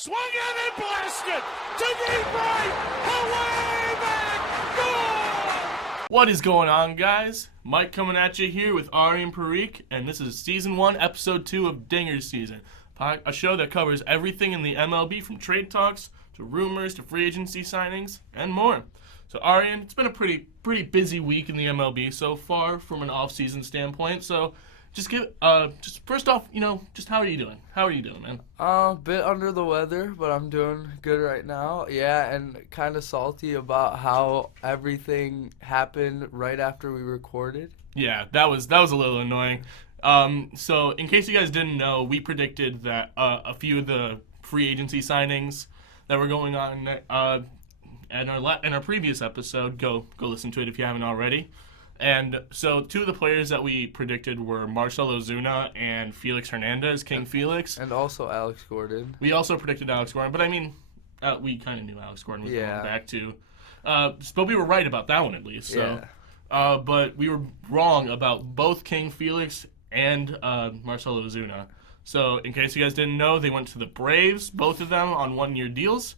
Swung in and blasted to deep right, away back, goal! What is going on, guys? Mike coming at you here with Aryan Puig, and this is Season 1, Episode 2 of Dinger Szn, a show that covers everything in the MLB from trade talks to rumors to free agency signings and more. So, Aryan, it's been a pretty busy week in the MLB so far from an off-season standpoint, so just first off, just how are you doing? How are you doing, man? A bit under the weather, but I'm doing good right now. Yeah, and kind of salty about how everything happened right after we recorded. Yeah, that was a little annoying. So in case you guys didn't know, we predicted that a few of the free agency signings that were going on in our previous episode. Go listen to it if you haven't already. And so two of the players that we predicted were Marcell Ozuna and Felix Hernandez, King Felix. And also Alex Gordon. We also predicted Alex Cora, but I mean, we kind of knew Alex Gordon was going back to. But we were right about that one at least. So. Yeah. But we were wrong about both King Felix and Marcell Ozuna. So in case you guys didn't know, they went to the Braves, both of them on one-year deals.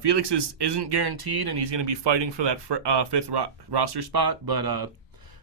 Felix isn't guaranteed, and he's going to be fighting for that fifth roster spot. But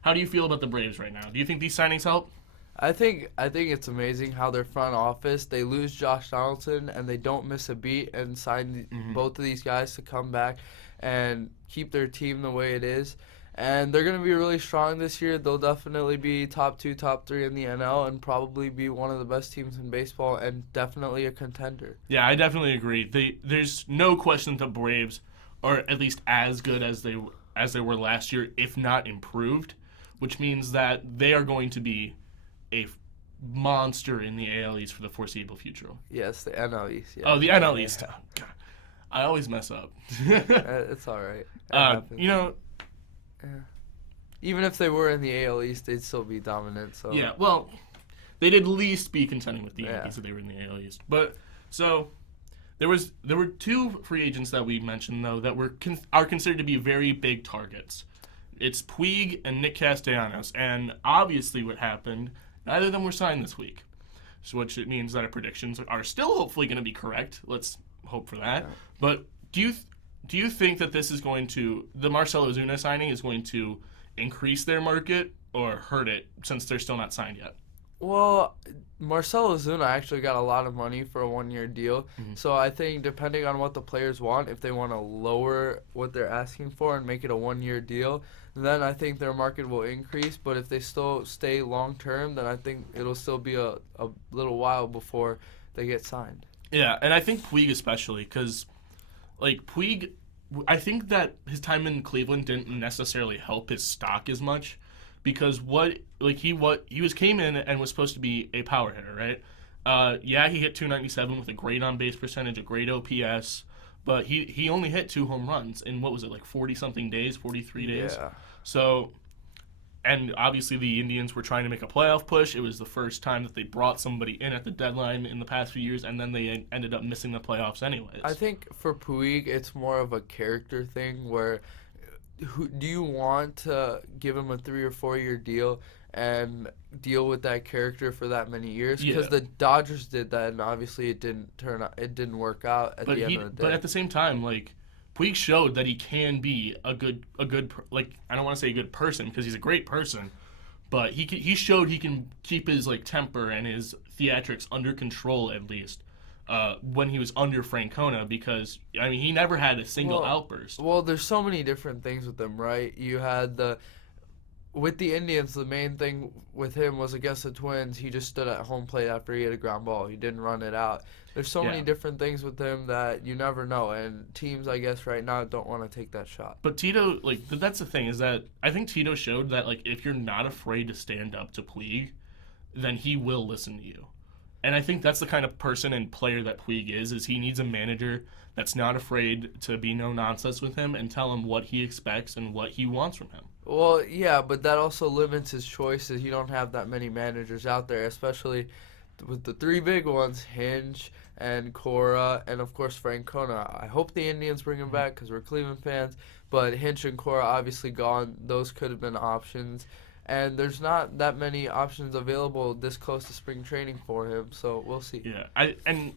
how do you feel about the Braves right now? Do you think these signings help? I think it's amazing how their front office, they lose Josh Donaldson and they don't miss a beat and sign both of these guys to come back and keep their team the way it is. And they're going to be really strong this year. They'll definitely be top 2, top 3 in the NL and probably be one of the best teams in baseball and definitely a contender. Yeah, I definitely agree. There's no question that the Braves are at least as good as they were last year, if not improved, which means that they are going to be a monster in the AL East for the foreseeable future. Yes, the NL East. Yeah. Oh, the NL East. Oh, God. I always mess up. It's all right. Yeah. Even if they were in the AL East, they'd still be dominant. So yeah, well, they'd at least be contending with the Yankees if they were in the AL East. But so there were two free agents that we mentioned though that are considered to be very big targets. It's Puig and Nick Castellanos, and obviously what happened, neither of them were signed this week, so which it means that our predictions are still hopefully going to be correct. Let's hope for that. Yeah. But do you think that this is going to, the Marcell Ozuna signing is going to increase their market or hurt it since they're still not signed yet? Well, Marcell Ozuna actually got a lot of money for a one-year deal. Mm-hmm. So I think depending on what the players want, if they want to lower what they're asking for and make it a one-year deal, then I think their market will increase. But if they still stay long-term, then I think it'll still be a little while before they get signed. Yeah, and I think Puig especially because, Puig, I think that his time in Cleveland didn't necessarily help his stock as much because he came in and was supposed to be a power hitter, right? He hit 297 with a great on-base percentage, a great OPS, but he only hit 2 home runs in, 40-something days, 43 days? Yeah. So, and obviously the Indians were trying to make a playoff push. It was the first time that they brought somebody in at the deadline in the past few years, and then they ended up missing the playoffs anyways. I think for Puig, it's more of a character thing where do you want to give him a 3 or 4 year deal and deal with that character for that many years? Because the Dodgers did that, and obviously it didn't work out at the end of the day. But at the same time, Puig showed that he can be a good I don't want to say a good person because he's a great person, but he showed he can keep his temper and his theatrics under control at least when he was under Francona because he never had a single outburst. Well, there's so many different things with him, right? You had with the Indians, the main thing with him was against the Twins, he just stood at home plate after he hit a ground ball. He didn't run it out. There's so many different things with him that you never know, and teams, I guess, right now don't want to take that shot. But Tito, that's the thing, is that I think Tito showed that, if you're not afraid to stand up to Puig, then he will listen to you. And I think that's the kind of person and player that Puig is he needs a manager that's not afraid to be no-nonsense with him and tell him what he expects and what he wants from him. Well, yeah, but that also limits his choices. You don't have that many managers out there, especially with the 3 big ones, Hinch and Cora, and, of course, Francona. I hope the Indians bring him back because we're Cleveland fans, but Hinch and Cora obviously gone. Those could have been options. And there's not that many options available this close to spring training for him, so we'll see. Yeah, and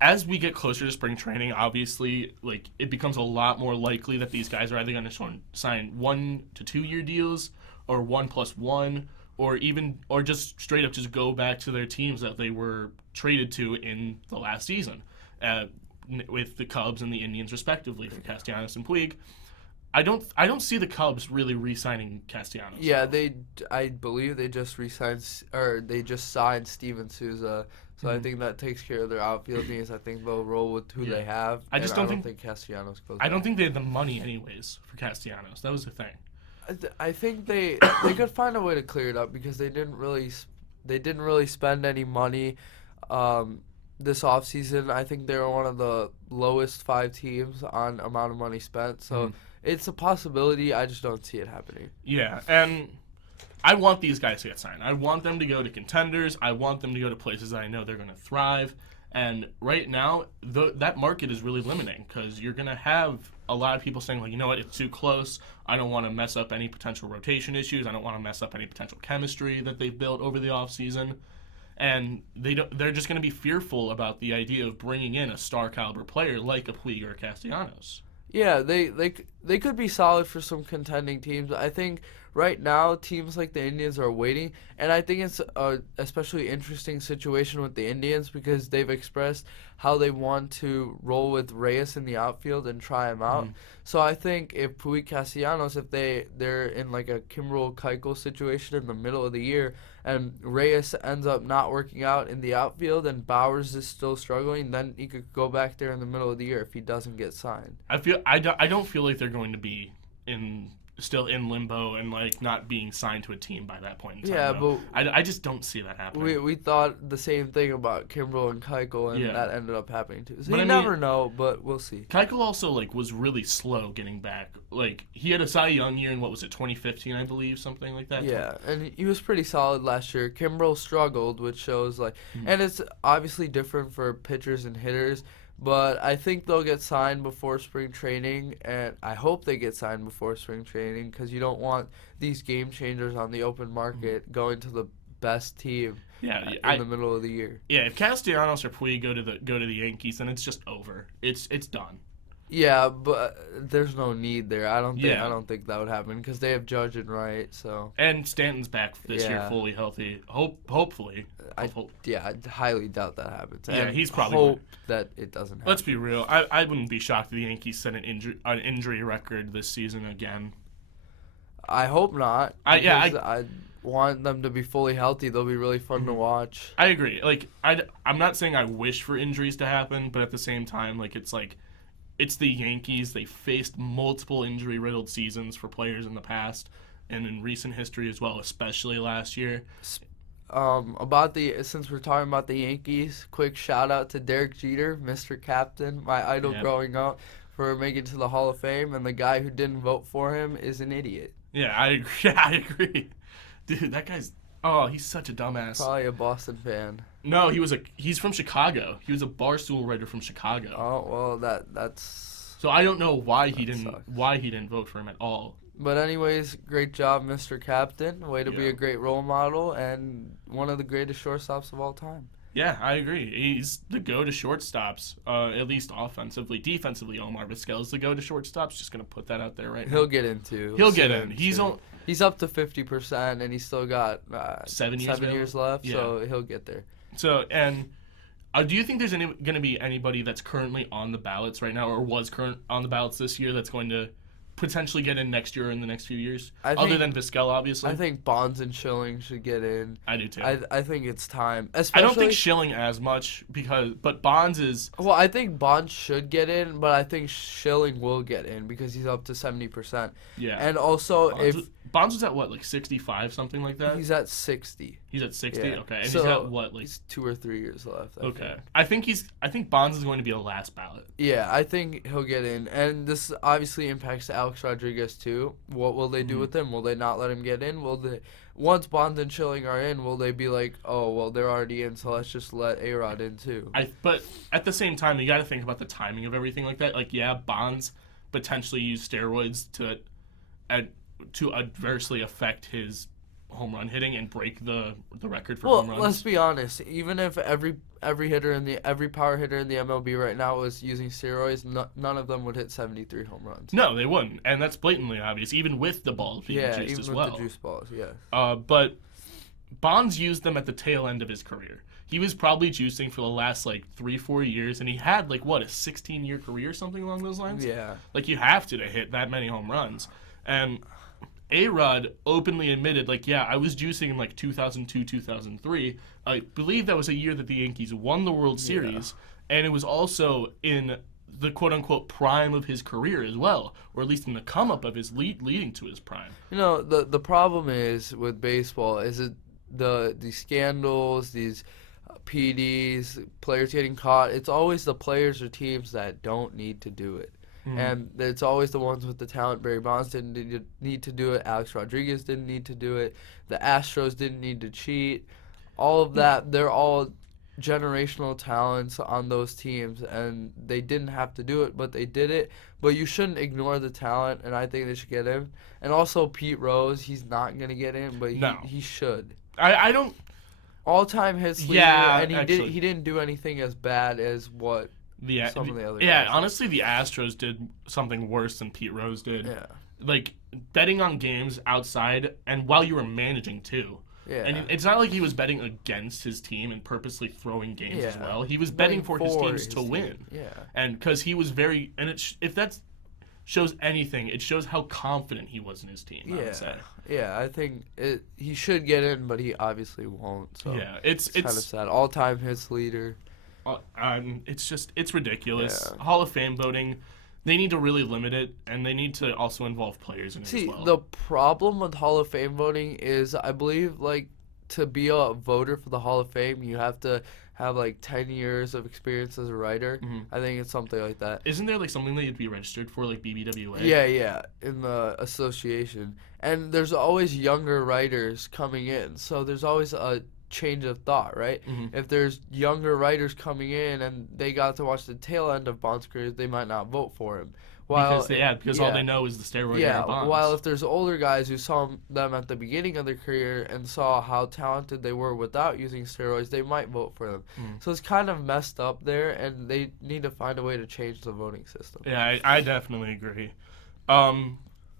as we get closer to spring training, obviously, like, it becomes a lot more likely that these guys are either going to sign 1 to 2 year deals or 1+1, or just straight up just go back to their teams that they were traded to in the last season, with the Cubs and the Indians respectively for Castellanos and Puig. I don't see the Cubs really re-signing Castellanos. Yeah, I believe they just signed Steven Souza. So I think that takes care of their outfield needs. I think they'll roll with who they have. I don't think Castellanos goes. I don't think they have the money anyways for Castellanos. That was the thing. I think they could find a way to clear it up because they didn't really spend any money this offseason. I think they were one of the lowest 5 teams on amount of money spent. So it's a possibility. I just don't see it happening. Yeah, and I want these guys to get signed. I want them to go to contenders. I want them to go to places that I know they're going to thrive. And right now, that market is really limiting because you're going to have a lot of people saying, like, you know what, it's too close. I don't want to mess up any potential rotation issues. I don't want to mess up any potential chemistry that they've built over the offseason. And they're just going to be fearful about the idea of bringing in a star caliber player like a Puig or a Castellanos. Yeah, they could be solid for some contending teams. I think right now teams like the Indians are waiting, and I think it's a especially interesting situation with the Indians because they've expressed how they want to roll with Reyes in the outfield and try him out. So I think if Puig Castellanos, if they're in like a Kimbrel Keuchel situation in the middle of the year, and Reyes ends up not working out in the outfield and Bowers is still struggling, then he could go back there in the middle of the year if he doesn't get signed. I don't feel like they're going to be still in limbo and like not being signed to a team by that point in time. Yeah, but I just don't see that happening. We thought the same thing about Kimbrel and Keuchel, and that ended up happening too. So you never know, but we'll see. Keuchel also like was really slow getting back. Like he had a Cy Young year in 2015, I believe, something like that. Yeah, and he was pretty solid last year. Kimbrel struggled, which shows like, and it's obviously different for pitchers and hitters. But I think they'll get signed before spring training, and I hope they get signed before spring training because you don't want these game changers on the open market going to the best team in the middle of the year. Yeah, if Castellanos or Puig go to the Yankees, then it's just over. It's done. Yeah, but there's no need there. I don't think that would happen because they have Judge and Wright. So and Stanton's back this year, fully healthy. Hopefully. I highly doubt that happens. Yeah, and he's probably hope that it doesn't happen. Let's be real. I wouldn't be shocked if the Yankees set an injury record this season again. I hope not. I want them to be fully healthy. They'll be really fun to watch. I agree. Like I'm not saying I wish for injuries to happen, but at the same time, like it's the Yankees. They faced multiple injury-riddled seasons for players in the past and in recent history as well, especially last year. Since we're talking about the Yankees, quick shout-out to Derek Jeter, Mr. Captain, my idol growing up, for making it to the Hall of Fame, and the guy who didn't vote for him is an idiot. Yeah, I agree. I agree. Dude, that guy's... Oh, he's such a dumbass. Probably a Boston fan. No, he's from Chicago. He was a Barstool writer from Chicago. Oh, well, that's... So I don't know why he didn't vote for him at all. But anyways, great job, Mr. Captain. Way to be a great role model and one of the greatest shortstops of all time. Yeah, I agree. He's the go-to shortstops, at least offensively. Defensively, Omar Vizquel's the go-to shortstops. Just going to put that out there right now. He'll get into. He'll get in. He's up to 50%, and he's still got 7 years left, so he'll get there. So, and do you think there's going to be anybody that's currently on the ballots right now or was on the ballots this year that's going to potentially get in next year or in the next few years? Other than Vizquel, obviously. I think Bonds and Schilling should get in. I do too. I think it's time. I don't think Schilling as much but Bonds is... Well, I think Bonds should get in, but I think Schilling will get in because he's up to 70%. Yeah. And also Bonds was at what, like 65, something like that? He's at 60. He's at 60? Yeah. Okay. And so he's got what, like... He's 2 or 3 years left. I think Bonds is going to be a last ballot. Yeah, I think he'll get in. And this obviously impacts Alex Rodriguez too. What will they do with him? Will they not let him get in? Once Bonds and Schilling are in, will they be like, oh, well, they're already in, so let's just let A-Rod in too? But at the same time, you got to think about the timing of everything like that. Like, yeah, Bonds potentially used steroids to adversely affect his home run hitting and break the record for Well, home runs. let's be honest. Even if every power hitter in the MLB right now was using steroids, none of them would hit 73 home runs. No, they wouldn't, and that's blatantly obvious, even with the balls being juiced even as with well. the juice balls, yes. But Bonds used them at the tail end of his career. He was probably juicing for the last, 3-4 years, and he had, a 16-year career, something along those lines? Yeah. You have to hit that many home runs. And A-Rod openly admitted, I was juicing in, 2002, 2003. I believe that was a year that the Yankees won the World Series, and it was also in the quote-unquote prime of his career as well, or at least in the come-up of his leading to his prime. The problem is with baseball is the scandals, these PDs, players getting caught. It's always the players or teams that don't need to do it. Mm-hmm. And it's always the ones with the talent. Barry Bonds didn't need to do it. Alex Rodriguez didn't need to do it. The Astros didn't need to cheat. All of that, they're all generational talents on those teams, and they didn't have to do it, but they did it. But you shouldn't ignore the talent, and I think they should get him. And also Pete Rose, he's not going to get in, but he should. I don't... All-time hits leader, and he didn't do anything as bad as what some of the other guys. Yeah, honestly, the Astros did something worse than Pete Rose did. Yeah. Betting on games outside, and while you were managing, too. Yeah. And it's not like he was betting against his team and purposely throwing games as well. He was betting for his teams to win. Yeah. And because he was very... And if that shows anything, it shows how confident he was in his team, I would say. Yeah, I think he should get in, but he obviously won't. So yeah, it's kind of sad. All-time hits leader. It's ridiculous. Yeah. Hall of Fame voting, they need to really limit it, and they need to also involve players in it as well. The problem with Hall of Fame voting is, I believe, to be a voter for the Hall of Fame, you have to have 10 years of experience as a writer. Mm-hmm. I think it's something like that. Isn't there something that you'd be registered for, BBWA? Yeah, in the association. And there's always younger writers coming in, so there's always a change of thought, right? Mm-hmm. If there's younger writers coming in and they got to watch the tail end of Bonds' career, they might not vote for him. Because all they know is the steroid era Bonds. While if there's older guys who saw them at the beginning of their career and saw how talented they were without using steroids, they might vote for them. Mm. So it's kind of messed up there, and they need to find a way to change the voting system. Yeah, I definitely agree.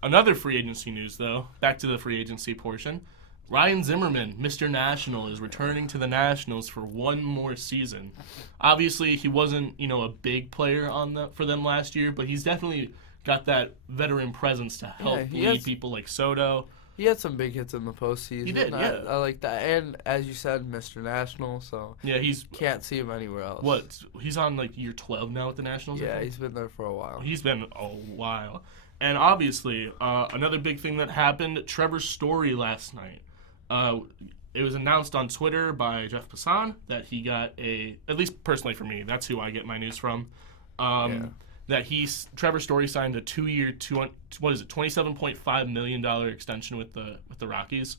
Another free agency news, though, back to the free agency portion. Ryan Zimmerman, Mr. National, is returning to the Nationals for one more season. Obviously, he wasn't, a big player for them last year, but he's definitely got that veteran presence to help lead people like Soto. He had some big hits in the postseason. He did, yeah. I like that. And, as you said, Mr. National, so can't see him anywhere else. What? He's on, year 12 now with the Nationals? Yeah, he's been there for a while. He's been a while. And, obviously, another big thing that happened, Trevor's story last night. It was announced on Twitter by Jeff Passan that he got at least personally for me, that's who I get my news from, that Trevor Story signed a 2-year, $27.5 million extension with the Rockies.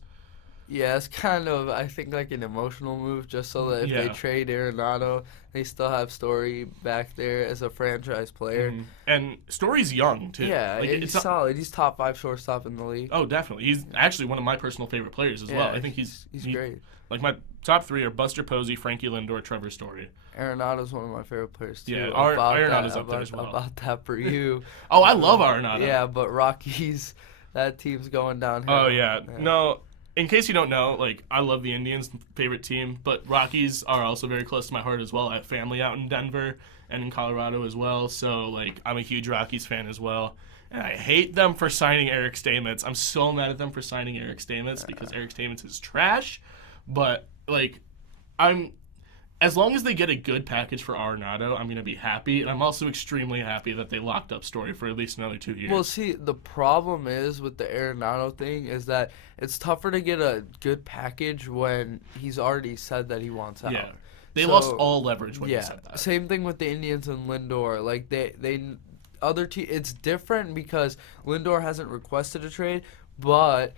Yeah, it's kind of, I think, an emotional move, just so that if they trade Arenado, they still have Story back there as a franchise player. Mm-hmm. And Story's young, too. Yeah, he's solid. He's top 5 shortstop in the league. Oh, definitely. He's actually one of my personal favorite players as well. I think he's great. My top 3 are Buster Posey, Frankie Lindor, Trevor Story. Arenado's one of my favorite players, too. Yeah, Arenado's up there as well. About that for you. Oh, I love Arenado. Yeah, but Rockies, that team's going downhill. Oh, yeah. No... In case you don't know, I love the Indians, favorite team, but Rockies are also very close to my heart as well. I have family out in Denver and in Colorado as well, so, I'm a huge Rockies fan as well. And I hate them for signing Eric Stamets. I'm so mad at them for signing Eric Stamets because Eric Stamets is trash, but, as long as they get a good package for Arenado, I'm going to be happy. And I'm also extremely happy that they locked up Story for at least another 2 years. Well, see, the problem is with the Arenado thing is that it's tougher to get a good package when he's already said that he wants out. Yeah. They lost all leverage when he said that. Same thing with the Indians and Lindor. It's different because Lindor hasn't requested a trade, but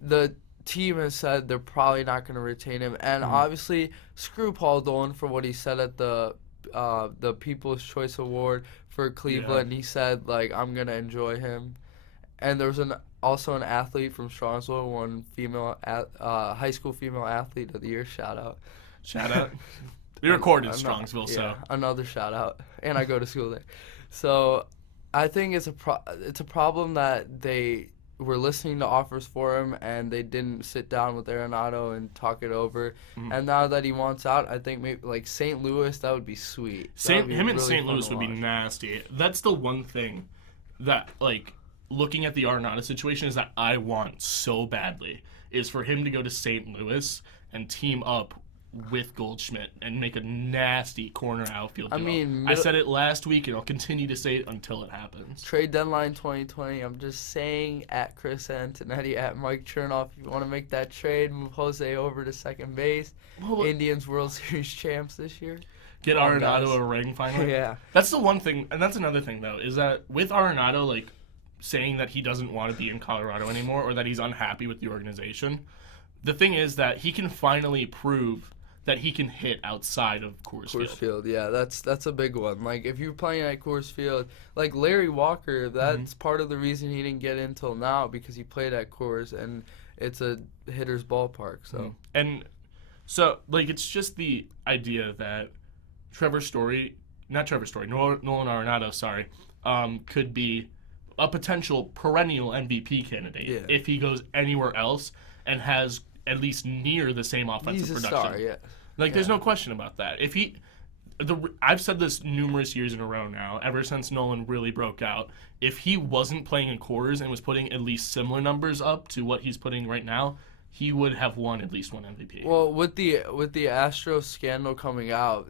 the team has said they're probably not going to retain him, and obviously screw Paul Dolan for what he said at the People's Choice Award for Cleveland. He said I'm going to enjoy him, and there was also an athlete from Strongsville, won high school female athlete of the year. Shout out. Shout out. We recorded in Strongsville, so. Yeah, another shout out. And I go to school there. So I think it's a problem that they were listening to offers for him and they didn't sit down with Arenado and talk it over. Mm-hmm. And now that he wants out, I think maybe like St. Louis, that would be sweet. Him and St. Louis would be nasty. That's the one thing that, like, looking at the Arenado situation is that I want so badly is for him to go to St. Louis and team up with Goldschmidt and make a nasty corner outfield duo. I mean, I said it last week and I'll continue to say it until it happens. Trade deadline 2020. I'm just saying at Chris Antonetti, at Mike Chernoff, if you want to make that trade, move Jose over to second base. Indians World Series champs this year. Get Arenado a ring finally. Yeah. That's the one thing, and that's another thing though, is that with Arenado, like, saying that he doesn't want to be in Colorado anymore or that he's unhappy with the organization, the thing is that he can finally prove that he can hit outside of Coors Field. Yeah, that's a big one. Like, if you're playing at Coors Field, like Larry Walker, that's part of the reason he didn't get in till now because he played at Coors, and it's a hitter's ballpark. So And so, like, it's just the idea that Nolan Arenado, could be a potential perennial MVP candidate if he goes anywhere else and has at least near the same offensive production. Star, yeah. There's no question about that. I've said this numerous years in a row now, ever since Nolan really broke out. If he wasn't playing in Coors and was putting at least similar numbers up to what he's putting right now, he would have won at least one MVP. Well, with the Astros scandal coming out,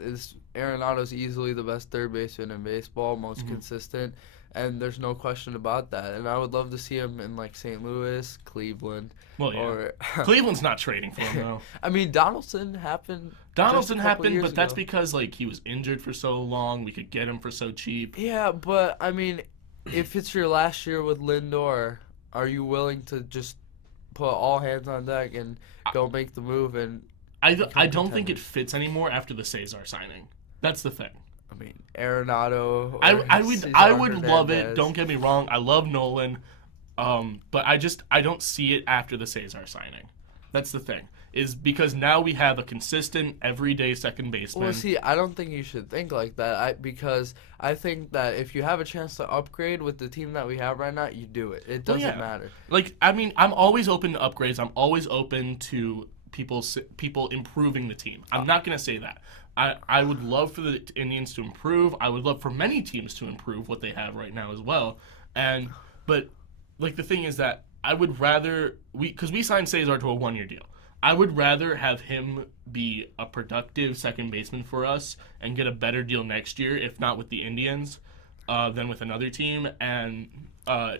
Arenado's easily the best third baseman in baseball, most consistent. And there's no question about that. And I would love to see him in, like, St. Louis, Cleveland. Well, yeah. Cleveland's not trading for him, though. I mean, Donaldson happened, but that's because, like, he was injured for so long. We could get him for so cheap. Yeah, but, I mean, if it's your last year with Lindor, are you willing to just put all hands on deck and go make the move? And I don't think it fits anymore after the Cesar signing. That's the thing. I mean, Arenado. I would love it. Don't get me wrong. I love Nolan, but I don't see it after the Cesar signing. That's the thing. Is because now we have a consistent, everyday second baseman. Well, see, I don't think you should think like that. Because I think that if you have a chance to upgrade with the team that we have right now, you do it. It doesn't matter. Like, I mean, I'm always open to upgrades. I'm always open to people improving the team. I'm not gonna say that. I would love for the Indians to improve. I would love for many teams to improve what they have right now as well. But like, the thing is that I would rather because we signed Cesar to a 1-year deal. I would rather have him be a productive second baseman for us and get a better deal next year, if not with the Indians, than with another team, and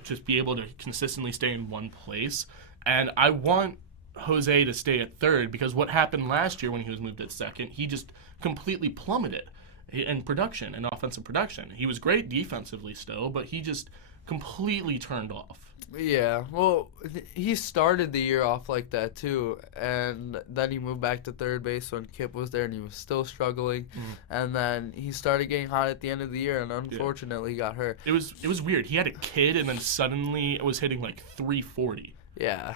just be able to consistently stay in one place. And I want Jose to stay at third because what happened last year when he was moved at second, he just completely plummeted in production and offensive production. He was great defensively still, but he just completely turned off. Yeah, well, he started the year off like that too, and then he moved back to third base when Kip was there, and he was still struggling. And then he started getting hot at the end of the year, and unfortunately got hurt. It was weird. He had a kid, and then suddenly it was hitting like 340. Yeah,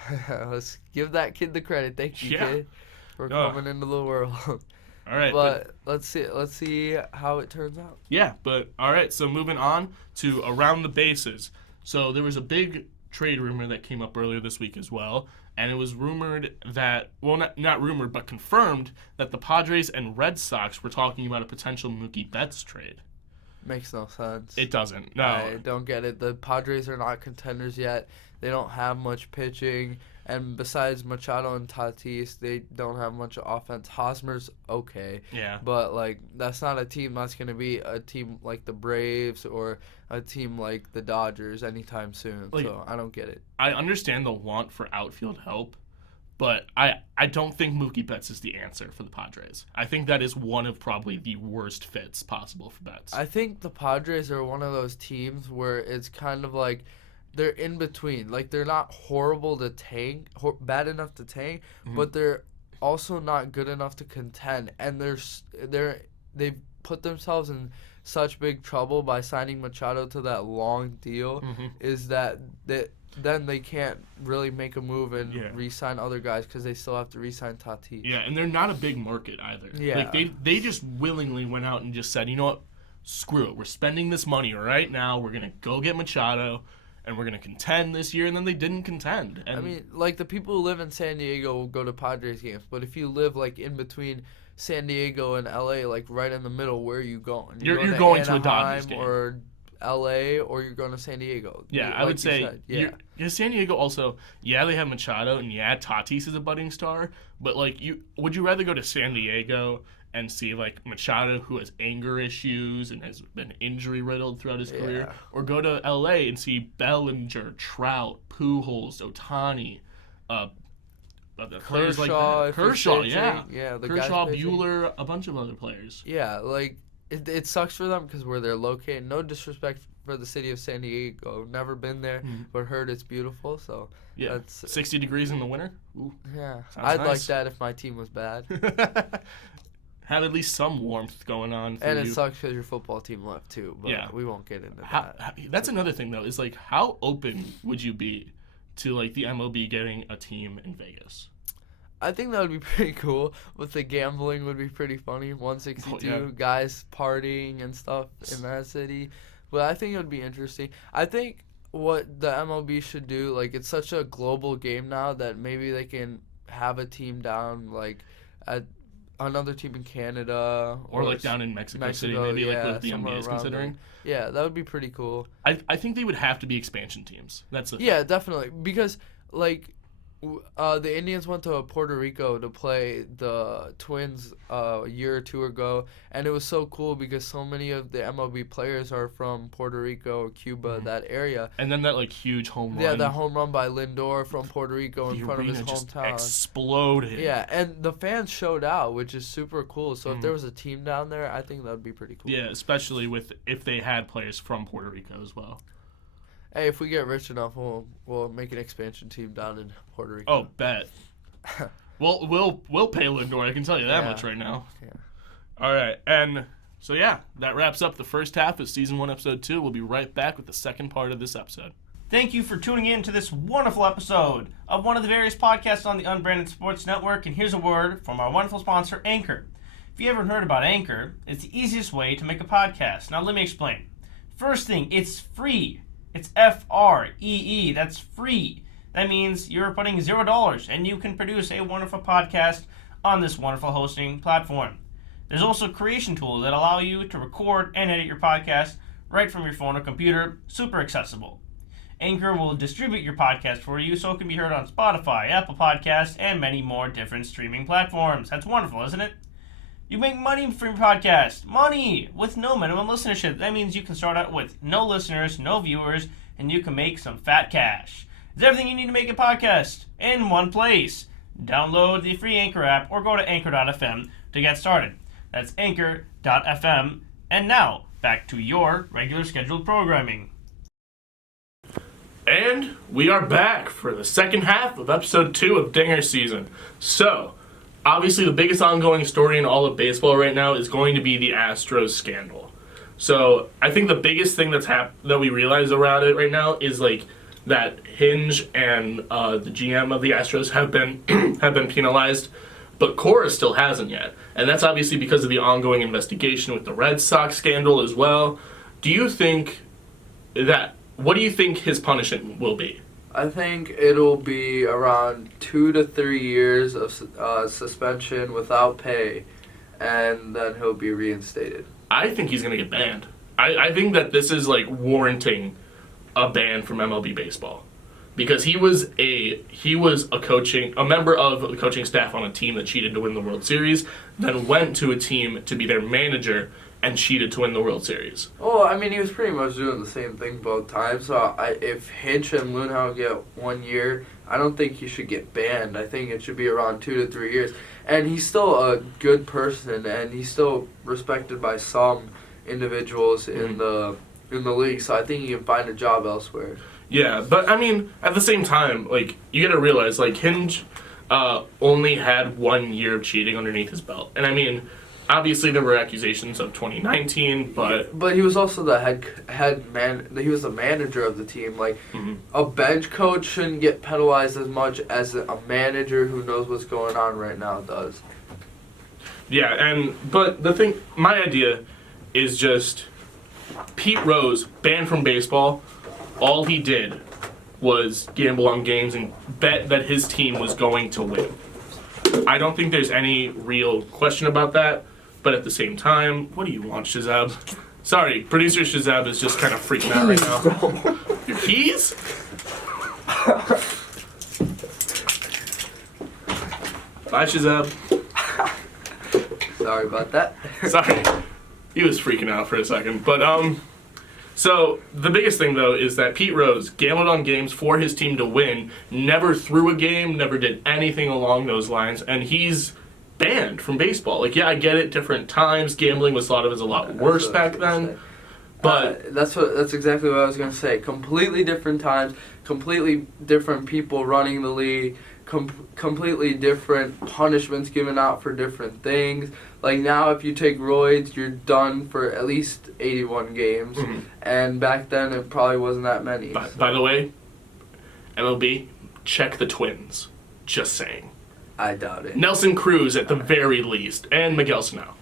let's give that kid the credit. Thank you, kid, for coming into the world. All right, but let's see how it turns out. Yeah, but all right. So moving on to around the bases. So there was a big trade rumor that came up earlier this week as well, and it was rumored that, well, not rumored, but confirmed that the Padres and Red Sox were talking about a potential Mookie Betts trade. Makes no sense. It doesn't. No, I don't get it. The Padres are not contenders yet. They don't have much pitching, and besides Machado and Tatis, they don't have much offense. Hosmer's okay. Yeah. But, like, that's not a team that's going to be a team like the Braves or a team like the Dodgers anytime soon. Like, so I don't get it. I understand the want for outfield help, but I don't think Mookie Betts is the answer for the Padres. I think that is one of probably the worst fits possible for Betts. I think the Padres are one of those teams where it's kind of like they're in between. Like, they're not horrible to tank, bad enough to tank, but they're also not good enough to contend. And they've put themselves in such big trouble by signing Machado to that long deal is that then they can't really make a move and re-sign other guys because they still have to re-sign Tatis. Yeah, and they're not a big market either. Yeah. Like they just willingly went out and just said, you know what, screw it. We're spending this money right now. We're going to go get Machado, and we're going to contend this year, and then they didn't contend. And I mean, like, the people who live in San Diego will go to Padres games, but if you live, like, in between San Diego and L.A., like, right in the middle, where are you going? You're going to a Anaheim Dodgers game. Or L.A., or you're going to San Diego. Yeah, like I would say San Diego also, they have Machado, and Tatis is a budding star, but, like, would you rather go to San Diego and see, like, Machado, who has anger issues and has been injury-riddled throughout his career, or go to L.A. and see Bellinger, Trout, Pujols, Ohtani, players like that. Kershaw, Kershaw, Buehler, a bunch of other players. Yeah, like, it sucks for them because where they're located. No disrespect for the city of San Diego. Never been there, but heard it's beautiful, so... Yeah, that's 60 degrees in the winter? Ooh, yeah, I'd like that if my team was bad. Have at least some warmth going on for and you. it sucks because your football team left too, but we won't get into that. That's another thing though, is like how open would you be to like the MLB getting a team in Vegas? I think that would be pretty cool. With the gambling would be pretty funny. 162 guys partying and stuff in that city. But I think it would be interesting. I think what the MLB should do, like, it's such a global game now that maybe they can have a team down like at another team in Canada or like down in Mexico City, maybe like what the NBA is considering. Yeah, that would be pretty cool. I think they would have to be expansion teams. That's the thing. Definitely, because like the Indians went to Puerto Rico to play the Twins a year or two ago, and it was so cool because so many of the MLB players are from Puerto Rico, Cuba, that area. And then that like huge home run. Yeah, that home run by Lindor from Puerto Rico in front of his hometown. Exploded. Yeah, and the fans showed out, which is super cool. So if there was a team down there, I think that would be pretty cool. Yeah, especially if they had players from Puerto Rico as well. Hey, if we get rich enough, we'll make an expansion team down in Puerto Rico. Oh, bet. we'll pay Lindor. I can tell you that much right now. Yeah. All right, and so that wraps up the first half of season 1, episode 2. We'll be right back with the second part of this episode. Thank you for tuning in to this wonderful episode of one of the various podcasts on the Unbranded Sports Network. And here's a word from our wonderful sponsor, Anchor. If you haven't heard about Anchor, it's the easiest way to make a podcast. Now let me explain. First thing, it's free. It's Free. That's free. That means you're putting $0 and you can produce a wonderful podcast on this wonderful hosting platform. There's also creation tools that allow you to record and edit your podcast right from your phone or computer. Super accessible. Anchor will distribute your podcast for you so it can be heard on Spotify, Apple Podcasts, and many more different streaming platforms. That's wonderful, isn't it? You make money from your podcast. Money! With no minimum listenership. That means you can start out with no listeners, no viewers, and you can make some fat cash. It's everything you need to make a podcast in one place. Download the free Anchor app or go to anchor.fm to get started. That's anchor.fm. And now, back to your regular scheduled programming. And we are back for the second half of episode 2 of Dinger Season. So, obviously, the biggest ongoing story in all of baseball right now is going to be the Astros scandal. So I think the biggest thing that we realize around it right now is like that Hinge and the GM of the Astros have been penalized, but Cora still hasn't yet, and that's obviously because of the ongoing investigation with the Red Sox scandal as well. What do you think his punishment will be? I think it'll be around 2 to 3 years of suspension without pay, and then he'll be reinstated. I think he's going to get banned. I think that this is like warranting a ban from MLB baseball because he was a member of the coaching staff on a team that cheated to win the World Series, then went to a team to be their manager and cheated to win the World Series. Well, I mean, he was pretty much doing the same thing both times. So if Hinch and Lunau get 1 year, I don't think he should get banned. I think it should be around 2 to 3 years. And he's still a good person, and he's still respected by some individuals in the league. So I think he can find a job elsewhere. Yeah, but I mean, at the same time, like you got to realize, like Hinge only had 1 year of cheating underneath his belt, and I mean, Obviously, there were accusations of 2019, but he was also the head man. He was the manager of the team. Like a bench coach shouldn't get penalized as much as a manager who knows what's going on right now does. Yeah, but the thing, my idea is just Pete Rose banned from baseball. All he did was gamble on games and bet that his team was going to win. I don't think there's any real question about that. But at the same time, what do you want, Shazab? Sorry, producer Shazab is just kind of freaking out right now. Your keys? Bye, Shazab. Sorry about that. Sorry. He was freaking out for a second. But, so the biggest thing, though, is that Pete Rose gambled on games for his team to win, never threw a game, never did anything along those lines, and he's banned from baseball. Like, yeah, I get it, different times. Gambling was thought of as a lot worse back then. But that's exactly what I was going to say. Completely different times, completely different people running the league, completely different punishments given out for different things. Like now, if you take roids, you're done for at least 81 games. And back then, it probably wasn't that many. By the way, MLB, check the Twins. Just saying. I doubt it. Nelson Cruz at the very least, and Miguel Sano.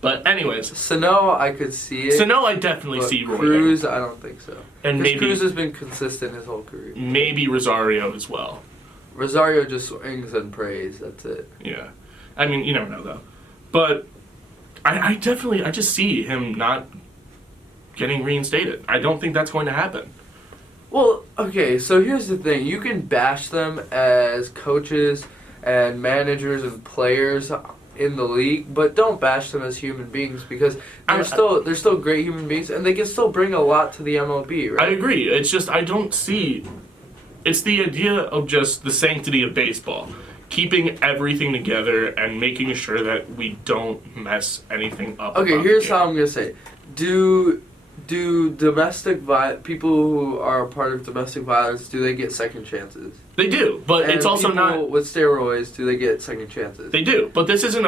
But anyways, Sano, I could see it. Sano, I definitely see roiding. Cruz, I don't think so. And maybe Cruz has been consistent his whole career. Maybe Rosario as well. Rosario just swings and prays. That's it. Yeah, I mean, you never know though. But I just see him not getting reinstated. I don't think that's going to happen. Well, okay, so here's the thing. You can bash them as coaches and managers and players in the league, but don't bash them as human beings because they're still great human beings and they can still bring a lot to the MLB, right? I agree. It's just I don't see. It's the idea of just the sanctity of baseball, keeping everything together and making sure that we don't mess anything up. Okay, here's how I'm gonna say. Do people who are a part of domestic violence, do they get second chances? They do, but and it's also not with steroids. Do they get second chances? They do, but this isn't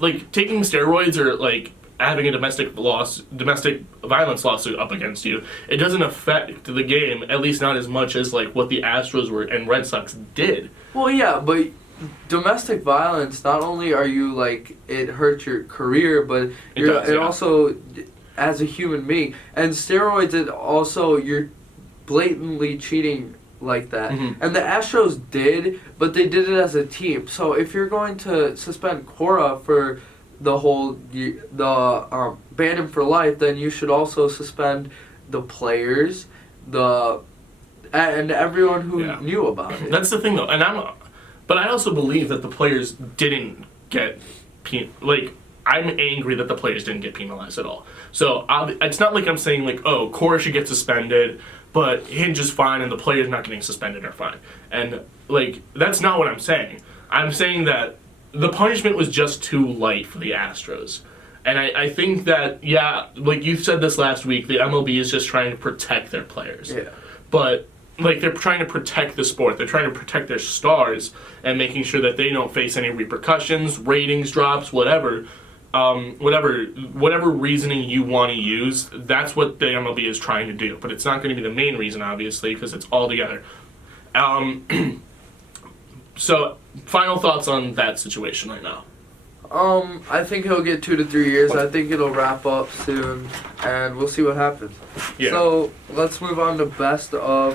like taking steroids or like having a domestic violence lawsuit up against you. It doesn't affect the game, at least not as much as like what the Astros were and Red Sox did. Well, yeah, but domestic violence, not only are you like it hurts your career, but it also as a human being. And steroids, it also you're blatantly cheating like that. And the Astros did, but they did it as a team. So if you're going to suspend Cora for the whole ban him for life, then you should also suspend the players, and everyone who knew about it. That's the thing, though, but I also believe that the players didn't get I'm angry that the players didn't get penalized at all. So it's not like I'm saying like, oh, Cora should get suspended, but Hinge is fine and the players not getting suspended are fine. And like that's not what I'm saying. I'm saying that the punishment was just too light for the Astros. And I think that, like you said this last week, the MLB is just trying to protect their players. Yeah. But, like, they're trying to protect the sport. They're trying to protect their stars and making sure that they don't face any repercussions, ratings drops, whatever. Whatever reasoning you want to use, that's what the MLB is trying to do. But it's not going to be the main reason, obviously, because it's all together. So, final thoughts on that situation right now. I think he'll get 2 to 3 years. I think it'll wrap up soon, and we'll see what happens. Yeah. So let's move on to best of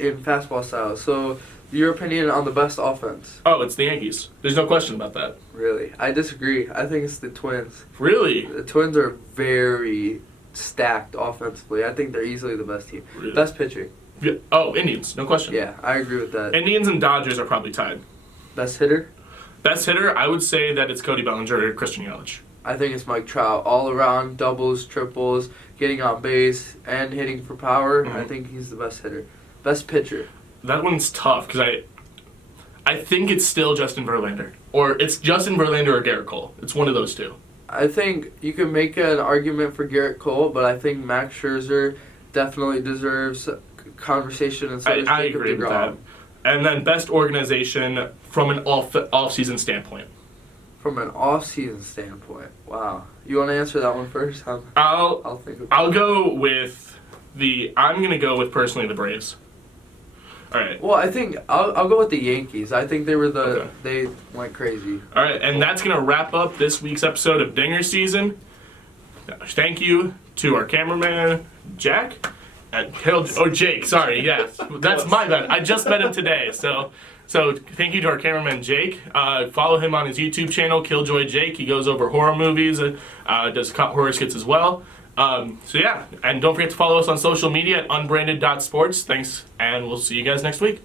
in fastball style. So your opinion on the best offense? Oh, it's the Yankees. There's no question about that. Really? I disagree. I think it's the Twins. Really? The Twins are very stacked offensively. I think they're easily the best team. Really? Best pitching. Yeah. Oh, Indians, no question. Yeah, I agree with that. Indians and Dodgers are probably tied. Best hitter? Best hitter, I would say that it's Cody Bellinger or Christian Yelich. I think it's Mike Trout. All around, doubles, triples, getting on base, and hitting for power. I think he's the best hitter. Best pitcher? That one's tough because I think it's still Justin Verlander. Or it's Justin Verlander or Garrett Cole. It's one of those two. I think you can make an argument for Garrett Cole, but I think Max Scherzer definitely deserves conversation, and so does I agree with that. And then best organization from an off-season standpoint. From an off-season standpoint, wow. You want to answer that one first? I'll think about I'll go with I'm gonna go with personally the Braves. All right. Well, I think I'll go with the Yankees. I think they went crazy. All right, and that's gonna wrap up this week's episode of Dinger Season. Thank you to our cameraman Jack and Jake. Sorry, yes, that's my bad. I just met him today, so thank you to our cameraman Jake. Follow him on his YouTube channel, Killjoy Jake. He goes over horror movies, does horror skits as well. So yeah, and don't forget to follow us on social media at unbranded.sports. Thanks, and we'll see you guys next week.